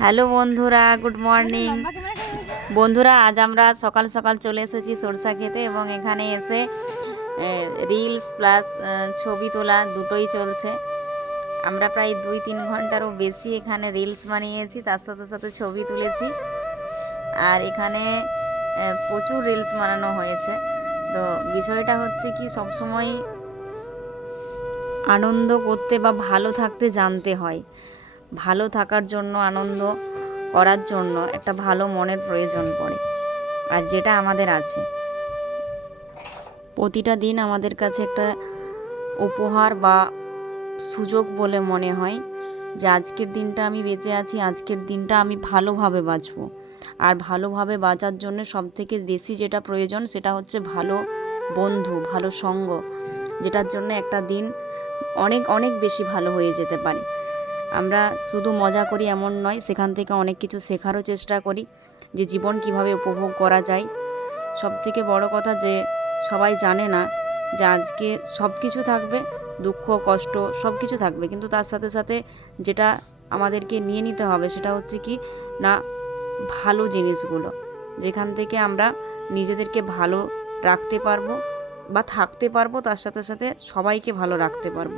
Hello বন্ধুরা, good morning. বন্ধুরা, আজ আমরা সকাল সকাল চলে এসেছি সরষা খেতে এবং এখানে এসে রিলস প্লাস ছবি তোলা দুটোই চলছে। আমরা প্রায় দুই তিন ঘন্টারও বেশি এখানে রিলস বানিয়েছি, তার সাথে সাথে ছবি তুলেছি। আর এখানে প্রচুর রিলস বানানো হয়েছে। তো বিষয়টা হচ্ছে কি, সবসময় আনন্দ করতে বা ভালো থাকতে জানতে হয়। ভালো থাকার জন্য, আনন্দ করার জন্য একটা ভালো মনের প্রয়োজন পড়ে, আর যেটা আমাদের আছে। প্রতিটা দিন আমাদের কাছে একটা উপহার বা সুযোগ বলে মনে হয় যে আজকের দিনটা আমি বেঁচে আছি, আজকের দিনটা আমি ভালোভাবে বাঁচবো। আর ভালোভাবে বাঁচার জন্য সবথেকে বেশি যেটা প্রয়োজন সেটা হচ্ছে ভালো বন্ধু, ভালো সঙ্গ, যেটার জন্য একটা দিন অনেক অনেক বেশি ভালো হয়ে যেতে পারে। আমরা শুধু মজা করি এমন নয়, সেখান থেকে অনেক কিছু শেখারও চেষ্টা করি যে জীবন কীভাবে উপভোগ করা যায়। সব থেকে বড় কথা যে সবাই জানে না যে আজকে সব কিছু থাকবে দুঃখ, কষ্ট সব কিছু থাকবে। কিন্তু তার সাথে সাথে যেটা আমাদেরকে নিয়ে নিতে হবে সেটা হচ্ছে কি, না, ভালো জিনিসগুলো। যেখান থেকে আমরা নিজেদেরকে ভালো রাখতে পারব বা থাকতে পারব, তার সাথে সাথে সবাইকে ভালো রাখতে পারব।